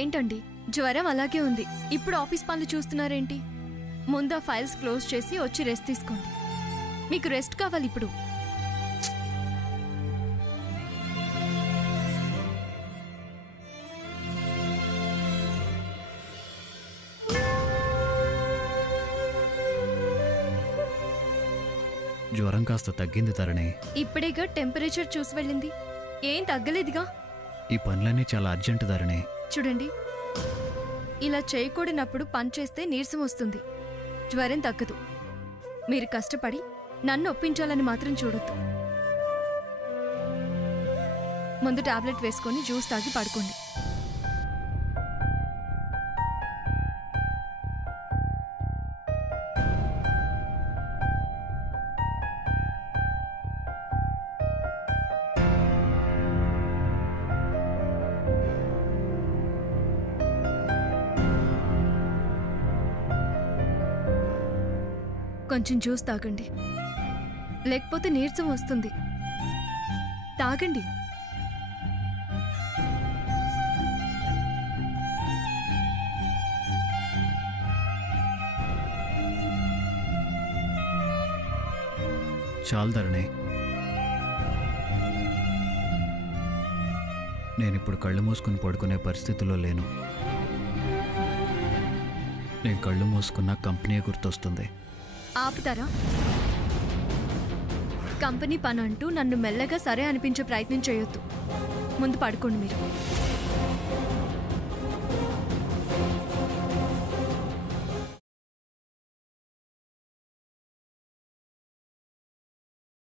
ఏంటండి జ్వరం అలాగే ఉంది. ఇప్పుడు ఆఫీస్ పనులు చూస్తున్నారేంటి? ముందు ఆ ఫైల్స్ క్లోజ్ చేసి వచ్చి రెస్ట్ తీసుకోండి. మీకు రెస్ట్ కావాలి ఇప్పుడు. జ్వరం కాస్త తగ్గింది తరణి. ఇప్పుడేగా టెంపరేచర్ చూసి వెళ్ళింది, ఏం తగ్గలేదుగా. ఈ పనులన్నీ చాలా అర్జెంటు ధరణి. చూడండి, ఇలా చేయకూడనప్పుడు పని చేస్తే నీరసం వస్తుంది, జ్వరం తగ్గదు. మీరు కష్టపడి నన్ను ఒప్పించాలని మాత్రం చూడొద్దు. ముందు టాబ్లెట్ వేసుకొని జ్యూస్ తాగి పడుకోండి. కొంచెం జ్యూస్ తాగండి, లేకపోతే నీరసం వస్తుంది. తాగండి. చాలు ధరణి, నేనిప్పుడు కళ్ళు మూసుకుని పడుకునే పరిస్థితిలో లేను. నేను కళ్ళు మూసుకున్న కంపెనీ గుర్తొస్తుంది. ఆపుతారా? కంపెనీ పని అంటూ నన్ను మెల్లగా సరే అనిపించే ప్రయత్నం చేయొద్దు. ముందు పడుకోండి మీరు.